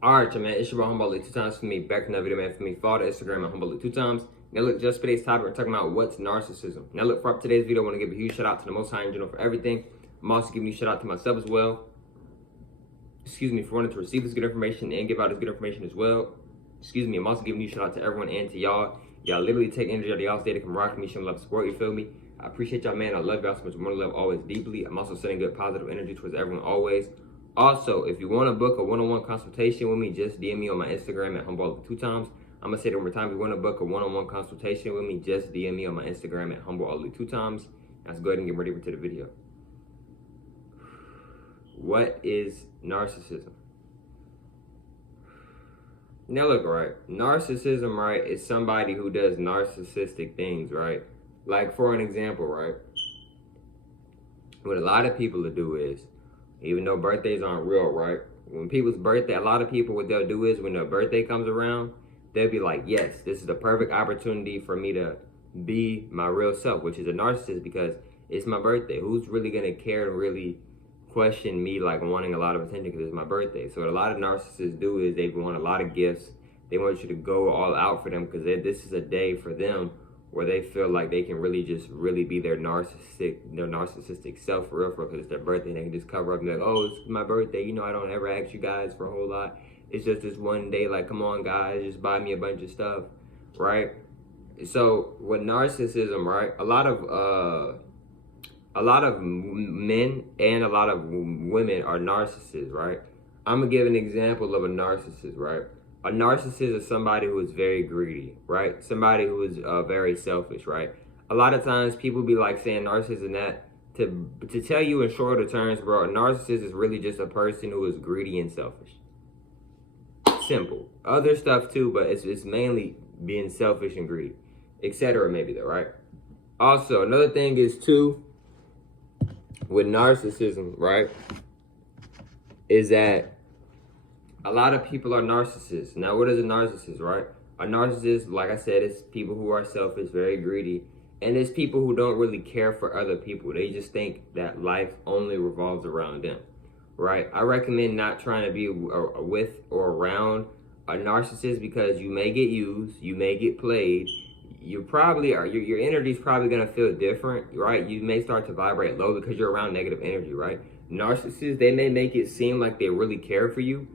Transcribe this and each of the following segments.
Alright, man, it's your boy Humble 2 times for me. Back in the video, man, for me. Follow the Instagram at Humble 2 times. Now look, just for today's topic, we're talking about what's narcissism. Now look, for today's video, I want to give a huge shout out to the Most High in general for everything. I'm also giving you a shout out to myself as well. Excuse me, for wanting to receive this good information and give out this good information as well. Excuse me, I'm also giving you a shout out to everyone and to y'all. Y'all literally take energy out of y'all's day to come rock me, show me love, support, you feel me? I appreciate y'all, man. I love y'all so much. More love always deeply. I'm also sending good positive energy towards everyone always. Also, if you want to book a one-on-one consultation with me, just DM me on my Instagram at Humble2times. I'm gonna say it one more time. If you want to book a one-on-one consultation with me, just DM me on my Instagram at Humble2times. Let's go ahead and get ready to the video. What is narcissism? Now look, right? Narcissism, right, is somebody who does narcissistic things, right? Like, for an example, right? What a lot of people will do is, even though birthdays aren't real, right? When people's birthday, a lot of people, what they'll do is when their birthday comes around, they'll be like, yes, this is the perfect opportunity for me to be my real self, which is a narcissist because it's my birthday. Who's really going to care and really question me like wanting a lot of attention because it's my birthday? So what a lot of narcissists do is they want a lot of gifts. They want you to go all out for them because this is a day for them where they feel like they can really just really be their narcissistic self for real because it's their birthday. And they can just cover up and be like, oh, it's my birthday. You know, I don't ever ask you guys for a whole lot. It's just this one day. Like, come on, guys, just buy me a bunch of stuff, right? So with narcissism, right, a lot of men and a lot of women are narcissists, right? I'm gonna give an example of a narcissist, right? A narcissist is somebody who is very greedy, right? Somebody who is very selfish, right? A lot of times people be like saying narcissist and that to tell you in shorter terms, bro, a narcissist is really just a person who is greedy and selfish. Simple. Other stuff too, but it's mainly being selfish and greedy, etc. maybe though, right? Also, another thing is too, with narcissism, right, is that a lot of people are narcissists. Now, what is a narcissist, right? A narcissist, like I said, is people who are selfish, very greedy, and it's people who don't really care for other people. They just think that life only revolves around them, right? I recommend not trying to be with or around a narcissist because you may get used, you may get played, you probably are, your energy is probably going to feel different, right? You may start to vibrate low because you're around negative energy, right? Narcissists, they may make it seem like they really care for you,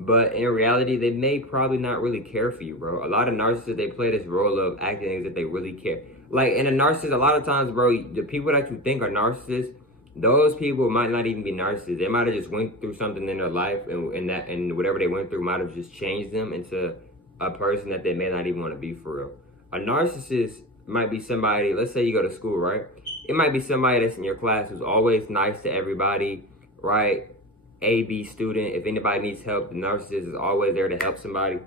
but in reality, they may probably not really care for you, bro. A lot of narcissists, they play this role of acting as if they really care. Like, in a narcissist, a lot of times, bro, the people that you think are narcissists, those people might not even be narcissists. They might have just went through something in their life, and whatever they went through might have just changed them into a person that they may not even want to be for real. A narcissist might be somebody, let's say you go to school, right? It might be somebody that's in your class who's always nice to everybody, right? A, B student. If anybody needs help, the narcissist is always there to help somebody,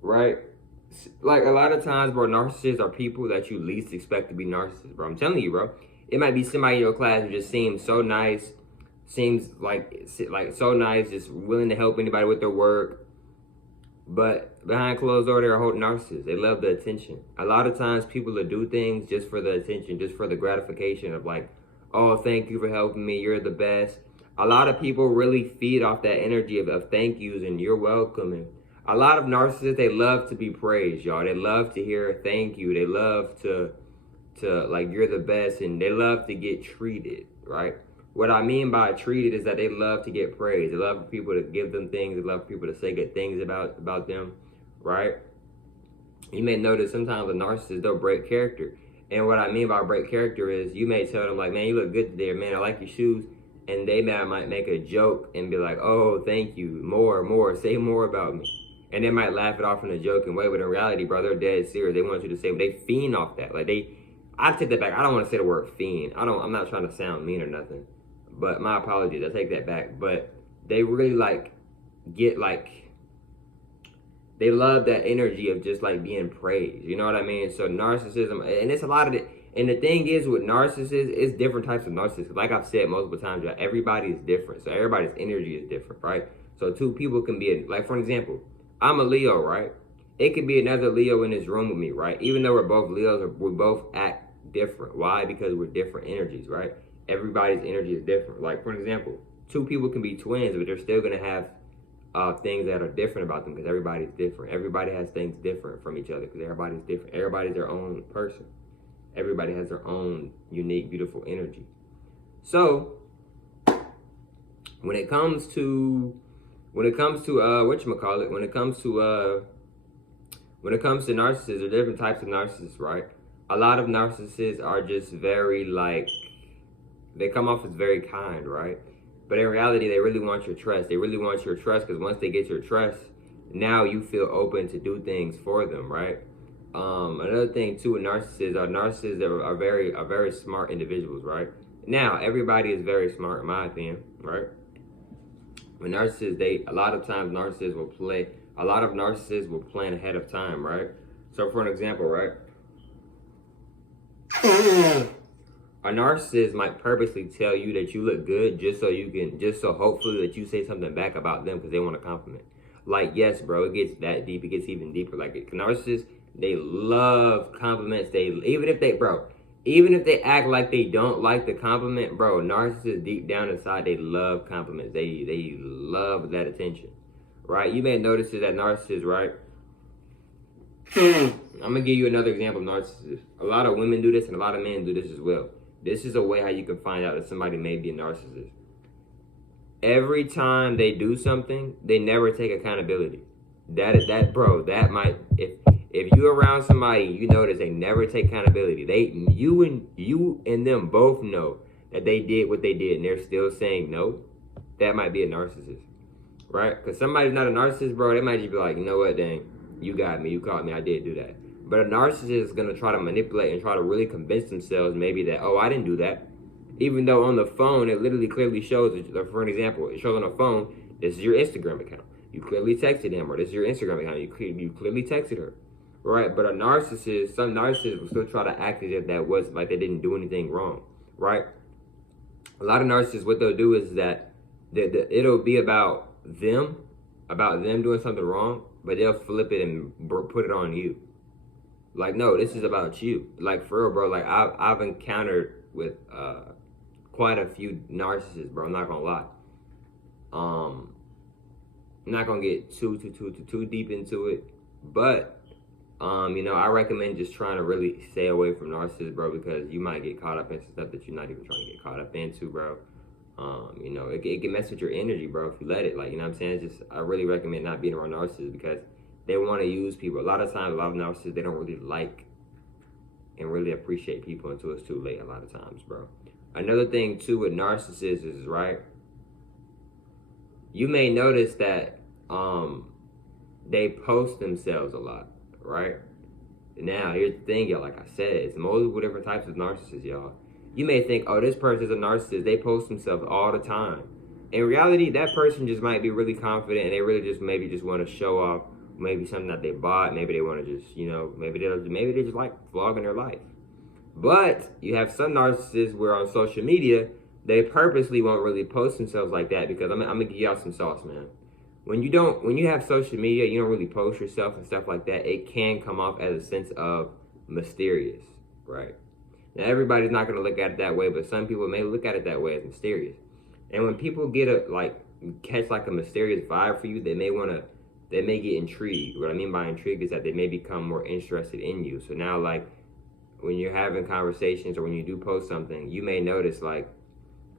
right? Like, a lot of times, bro, narcissists are people that you least expect to be narcissists, bro. I'm telling you, bro. It might be somebody in your class who just seems so nice, seems like so nice, just willing to help anybody with their work. But behind closed doors, they're a whole narcissist. They love the attention. A lot of times people will do things just for the attention, just for the gratification of like, oh, thank you for helping me. You're the best. A lot of people really feed off that energy of thank yous and you're welcome. And a lot of narcissists, they love to be praised, y'all. They love to hear thank you. They love to like, you're the best. And they love to get treated, right? What I mean by treated is that they love to get praised. They love for people to give them things. They love for people to say good things about them, right? You may notice sometimes a narcissist, they'll break character. And what I mean by break character is you may tell them like, man, you look good today, man, I like your shoes. And they might make a joke and be like, oh, thank you, more, say more about me. And they might laugh it off in a joking way, but in reality, bro, they're dead serious. They want you to say, they fiend off that. Like I take that back. I don't want to say the word fiend. I'm not trying to sound mean or nothing. But my apologies, I take that back. But they really they love that energy of just like being praised. You know what I mean? So narcissism, and it's a lot of it. And the thing is with narcissists, it's different types of narcissists. Like I've said multiple times, everybody is different. So everybody's energy is different, right? So two people can be, like for example, I'm a Leo, right? It could be another Leo in this room with me, right? Even though we're both Leos, we both act different. Why? Because we're different energies, right? Everybody's energy is different. Like for example, two people can be twins, but they're still gonna have things that are different about them, because everybody's different. Everybody has things different from each other because everybody's different. Everybody's their own person. Everybody has their own unique, beautiful energy. So when it comes to whatchamacallit, when it comes to narcissists, there are different types of narcissists, right? A lot of narcissists are just very like, they come off as very kind, right? But in reality, they really want your trust. They really want your trust because once they get your trust, now you feel open to do things for them, right? Another thing too with narcissists are very smart individuals, right? Now, everybody is very smart in my opinion, right? When narcissists, a lot of narcissists will plan ahead of time, right? So for an example, right? A narcissist might purposely tell you that you look good just so hopefully that you say something back about them because they want a compliment. Like, yes, bro, it gets that deep. It gets even deeper. Like, narcissists, they love compliments. Even if they act like they don't like the compliment, bro, narcissists deep down inside, they love compliments. They love that attention, right? You may notice that narcissists, right? I'm gonna give you another example of narcissists. A lot of women do this and a lot of men do this as well. This is a way how you can find out that somebody may be a narcissist. Every time they do something, they never take accountability. That might, if you're around somebody, you notice they never take accountability. You and them both know that they did what they did and they're still saying no. That might be a narcissist, right? Because somebody's not a narcissist, bro, they might just be like, you know what, dang, you got me, you caught me, I did do that. But a narcissist is going to try to manipulate and try to really convince themselves maybe that, oh, I didn't do that. Even though on the phone, it literally clearly shows, for an example, it shows on the phone, this is your Instagram account. You clearly texted him, or this is your Instagram account. You clearly texted her, right? But some narcissists will still try to act as if that was like they didn't do anything wrong, right? A lot of narcissists, what they'll do is that it'll be about them doing something wrong, but they'll flip it and put it on you. Like, no, this is about you. Like, for real, bro. Like, I've encountered with quite a few narcissists, bro. I'm not gonna lie. I'm not gonna get too deep into it, but I recommend just trying to really stay away from narcissists, bro, because you might get caught up in stuff that you're not even trying to get caught up into, bro. It can mess with your energy, bro, if you let it. Like, you know what I'm saying? I really recommend not being around narcissists because they want to use people. A lot of times, a lot of narcissists, they don't really like and really appreciate people until it's too late a lot of times, bro. Another thing, too, with narcissists is, right, you may notice that they post themselves a lot, right? Now, here's the thing, y'all. Like I said, it's multiple different types of narcissists, y'all. You may think, oh, this person's a narcissist. They post themselves all the time. In reality, that person just might be really confident and they really just want to show off maybe something that they bought. Maybe they want to just, maybe they just like vlogging their life. But you have some narcissists where on social media, they purposely won't really post themselves like that because I'm gonna give y'all some sauce, man. When you have social media, you don't really post yourself and stuff like that. It can come off as a sense of mysterious, right? Now, everybody's not going to look at it that way, but some people may look at it that way as mysterious. And when people catch like a mysterious vibe for you, they may get intrigued. What I mean by intrigued is that they may become more interested in you. So now, like, when you're having conversations or when you do post something, you may notice, like,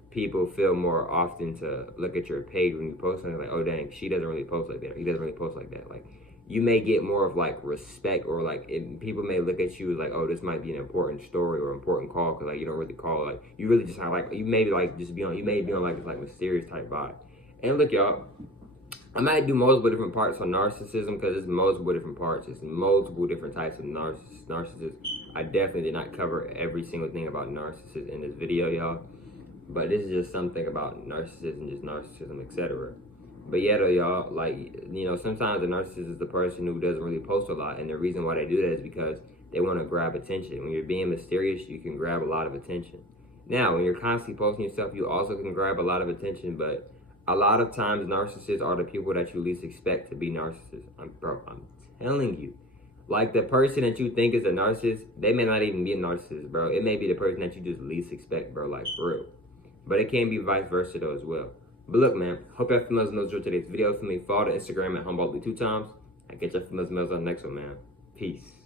people feel more often to look at your page when you post something like, oh, dang, she doesn't really post like that. Or he doesn't really post like that. Like, you may get more of like respect, or like people may look at you as like, oh, this might be an important story or important call because like you don't really call, like you really just have like, you maybe like just be on, you may be on like this like mysterious type vibe. And look, y'all, I might do multiple different parts on narcissism because it's multiple different parts. It's multiple different types of narcissists. I definitely did not cover every single thing about narcissists in this video, y'all. But this is just something about narcissism, etc. But yeah, though, y'all, like, sometimes the narcissist is the person who doesn't really post a lot. And the reason why they do that is because they want to grab attention. When you're being mysterious, you can grab a lot of attention. Now, when you're constantly posting yourself, you also can grab a lot of attention. But a lot of times, narcissists are the people that you least expect to be narcissists. I'm telling you. Like, the person that you think is a narcissist, they may not even be a narcissist, bro. It may be the person that you just least expect, bro, like, for real. But it can be vice versa, though, as well. But look, man, hope y'all females knows enjoyed today's video. For me, follow the Instagram at Humboldt 2 times. I get your females on the next one, man. Peace.